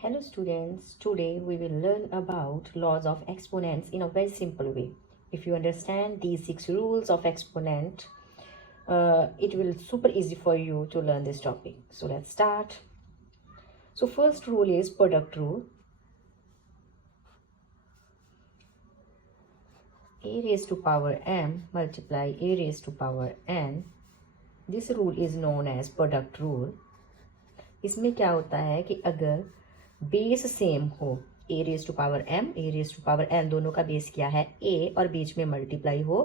Hello students, today we will learn about laws of exponents in a very simple way. If you understand these 6 rules of exponent, it will super easy for you to learn this topic. So let's start. So first rule is product rule. A raised to power m multiply a raised to power n. This rule is known as product rule. इसमें क्या होता है कि अगर base same हो, A raise to power M A raise to power N, दोनों का base क्या है ए और बीच में मल्टीप्लाई हो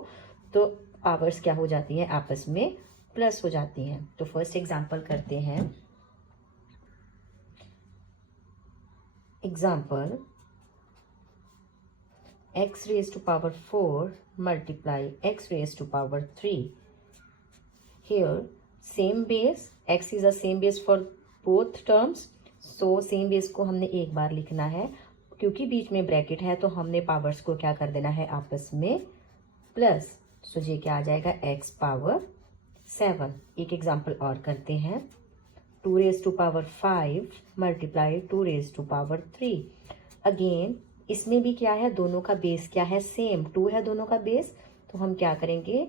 तो पावर्स क्या हो जाती हैं, आपस में प्लस हो जाती हैं. तो फर्स्ट एग्जांपल करते हैं. Example x raise to power 4 multiply x raise to power 3. Here same base, x is a same base for both terms. So same base को हमने एक बार लिखना है. क्योंकि बीच में ब्रैकेट है तो हमने पावर्स को क्या कर देना है, आपस में प्लस. सो ये क्या आ जाएगा, x पावर 7. एक एग्जांपल और करते हैं. 2 raise to power 5 multiply 2 raise to power 3. Again इसमें भी क्या है, दोनों का बेस क्या है, सेम 2 है दोनों का बेस. तो हम क्या करेंगे,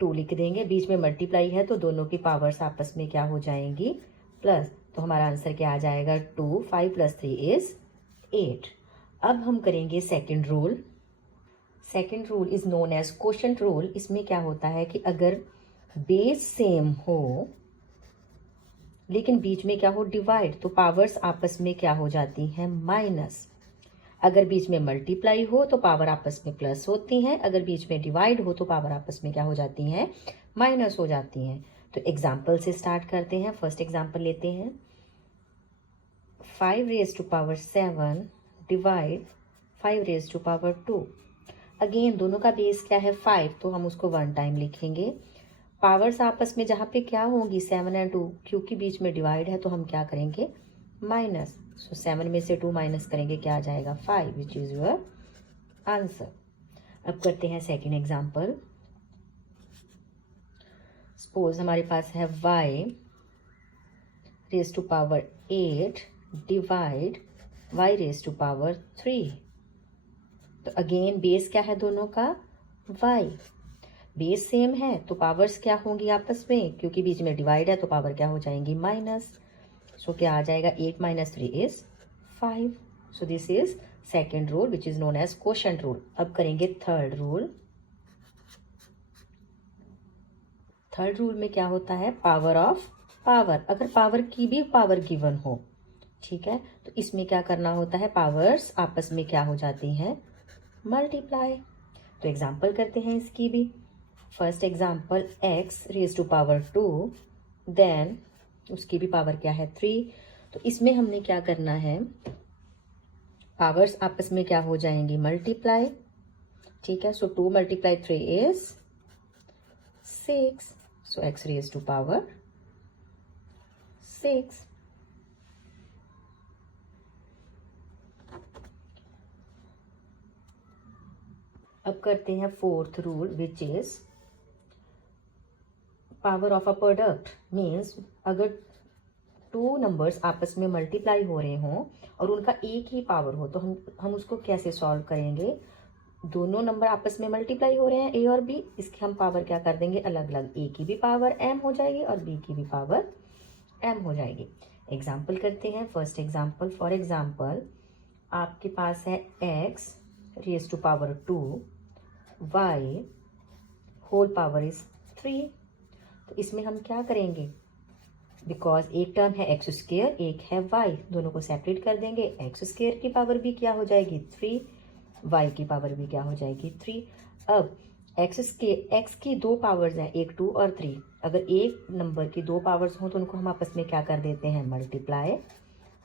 2 लिख देंगे. बीच में मल्टीप्लाई है तो दोनों की पावर्स आपस में क्या हो जाएंगी, प्लस. तो हमारा आंसर क्या आ जाएगा, 2 5 + 3 इज 8. अब हम करेंगे second rule. Second rule is known as quotient rule. इसमें क्या होता है कि अगर बेस सेम हो लेकिन बीच में क्या हो, डिवाइड, तो पावर्स आपस में क्या हो जाती हैं, माइनस. अगर बीच में मल्टीप्लाई हो तो पावर आपस में प्लस होती हैं. अगर बीच में डिवाइड हो तो पावर आपस में क्या हो जाती हैं, माइनस हो जाती हैं. तो एग्जाम्पल से स्टार्ट करते हैं. फर्स्ट एग्जाम्पल लेते हैं. 5 raise to power 7 divide 5 raise to power 2. Again दोनों का बेस क्या है, 5, तो हम उसको 1 टाइम लिखेंगे. पावर्स आपस में जहाँ पे क्या होंगी, 7 और 2, क्योंकि बीच में डिवाइड है तो हम क्या करेंगे, माइनस. सो 7 में से 2 माइनस करेंगे, क्या आ जाएगा, 5, विच इज योर आंसर. अब करते हैं सेकेंड एग्जाम्पल. सपोज हमारे पास है y raise to power 8 divide y raise to power 3. तो अगेन बेस क्या है दोनों का, y. बेस सेम है तो पावर्स क्या होंगी आपस में, क्योंकि बीच में डिवाइड है तो पावर क्या हो जाएंगी, माइनस. सो क्या आ जाएगा, 8 - 3 is 5. So this is second rule which is known as quotient rule. अब करेंगे थर्ड रूल. थर्ड रूल में क्या होता है, पावर ऑफ पावर. अगर पावर की भी पावर गिवन हो, ठीक है, तो इसमें क्या करना होता है, पावर्स आपस में क्या हो जाती हैं, मल्टीप्लाई. तो एग्जाम्पल करते हैं इसकी भी. First example x raise to power 2, then उसकी भी पावर क्या है, 3. तो इसमें हमने क्या करना है, पावर्स आपस में क्या हो जाएंगी, मल्टीप्लाई. ठीक है, so 2 × 3 is 6. So x raise to power 6. अब करते हैं fourth rule which is power of a product. Means अगर 2 नंबर्स आपस में मल्टीप्लाई हो रहे हों और उनका एक ही पावर हो तो हम उसको कैसे सॉल्व करेंगे. दोनों नंबर आपस में मल्टीप्लाई हो रहे हैं, ए और बी, इसकी हम पावर क्या कर देंगे, अलग अलग. ए की भी पावर m हो जाएगी और बी की भी पावर m हो जाएगी. एग्जाम्पल करते हैं. फर्स्ट एग्जाम्पल, फॉर एग्जाम्पल आपके पास है x raise to power 2 y whole power is 3. तो इसमें हम क्या करेंगे, बिकॉज एक टर्म है एक्स स्क्वेयर, एक है y, दोनों को सेपरेट कर देंगे. एक्स स्क्वेयर की पावर भी क्या हो जाएगी, 3, y की पावर भी क्या हो जाएगी, 3. अब x की 2 पावर्स हैं, एक 2 और 3. अगर एक नंबर की 2 पावर्स हों तो उनको हम आपस में क्या कर देते हैं, मल्टीप्लाई.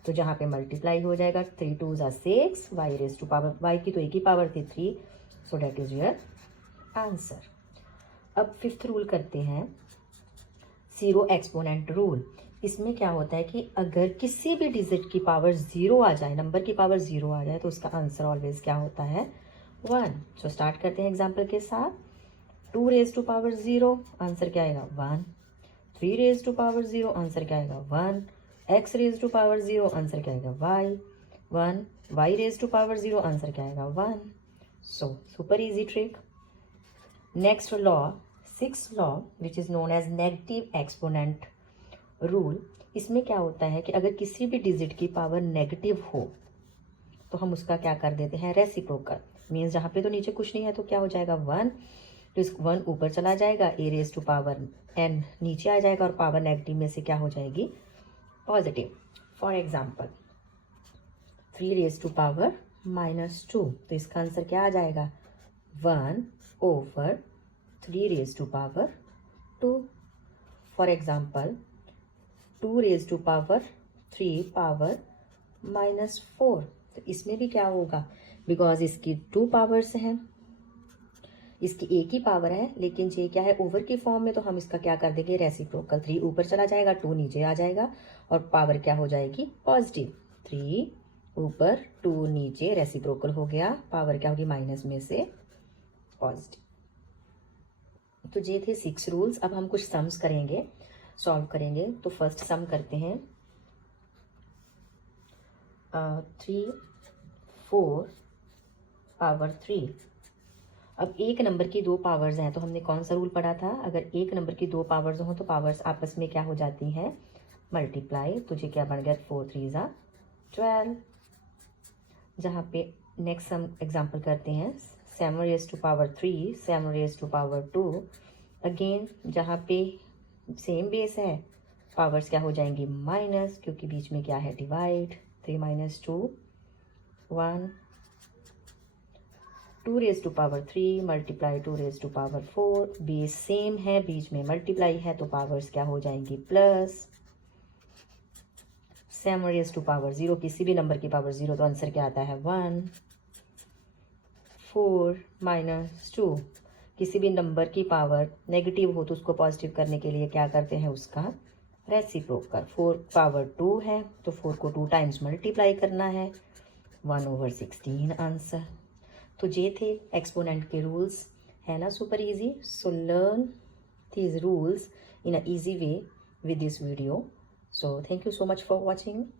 तो जहाँ पे मल्टीप्लाई हो जाएगा, 3 2 = 6, y raise to power, y की तो एक ही पावर थी, 3. So that is your answer. अब फिफ्थ रूल करते हैं, जीरो एक्सपोनेंट रूल. इसमें क्या होता है कि अगर किसी भी डिजिट की पावर 0 आ जाए, नंबर की पावर 0 आ जाए, तो उसका आंसर ऑलवेज क्या होता है, 1. सो स्टार्ट करते हैं एग्जाम्पल के साथ. 2 रेज टू पावर 0, आंसर क्या आएगा, 1. 3 रेज टू पावर 0, आंसर क्या आएगा, 1. x raise to power 0, answer क्या आएगा y 1, y raise to power 0, answer क्या आएगा 1. So super easy trick. Next law, 6th law which is known as negative exponent rule. इसमें क्या होता है कि अगर किसी भी डिजिट की पावर नेगेटिव हो तो हम उसका क्या कर देते हैं, रेसिप्रोकल. मीन्स जहाँ पे तो नीचे कुछ नहीं है तो क्या हो जाएगा 1, तो इस 1 ऊपर चला जाएगा, a raise to power n नीचे आ जाएगा और पावर नेगेटिव में से क्या हो जाएगी, positive. For example 3 raise to power -2, तो इसका आंसर क्या आ जाएगा 1/3 raise to power 2. For example 2 raise to power 3 power -4, तो इसमें भी क्या होगा, बिकॉज इसकी 2 पावर्स हैं, इसकी एक ही पावर है, लेकिन ये क्या है ओवर की फॉर्म में, तो हम इसका क्या कर देंगे, रेसिप्रोकल. 3 ऊपर चला जाएगा, 2 नीचे आ जाएगा और पावर क्या हो जाएगी, पॉजिटिव. 3 ऊपर 2 नीचे, रेसिप्रोकल हो गया, पावर क्या होगी, माइनस में से पॉजिटिव. तो ये थे 6 रूल्स. अब हम कुछ सम्स करेंगे, सॉल्व करेंगे. तो फर्स्ट सम करते हैं 3 4 पावर 3. अब एक नंबर की 2 पावर्स हैं, तो हमने कौन सा रूल पढ़ा था, अगर एक नंबर की 2 पावर्स हो तो पावर्स आपस में क्या हो जाती हैं, मल्टीप्लाई. तुझे क्या बन गया, 4 3 12. जहाँ पे नेक्स्ट हम एग्जाम्पल करते हैं 7 raise to power 3 7 raise to power 2. Again जहाँ पे सेम बेस है, पावर्स क्या हो जाएंगी, माइनस, क्योंकि बीच में क्या है, divide. 3 - 2 1. 2 raise to power 3 multiply 2 raise to power 4. Base same है, बीच में मल्टीप्लाई है, तो पावर्स क्या हो जाएंगी, प्लस. 7 रेज टू पावर 0, किसी भी नंबर की पावर 0, तो आंसर क्या आता है 1. 4 - 2, किसी भी नंबर की पावर नेगेटिव हो तो उसको पॉजिटिव करने के लिए क्या करते हैं, उसका रेसिप्रोकल. 4 पावर 2 है, तो 4 को 2 टाइम्स मल्टीप्लाई करना है, 1/16 आंसर. तो ये थे एक्सपोनेंट के रूल्स, है ना, super easy. So learn these rules in a easy way with this video. So thank you so much for watching.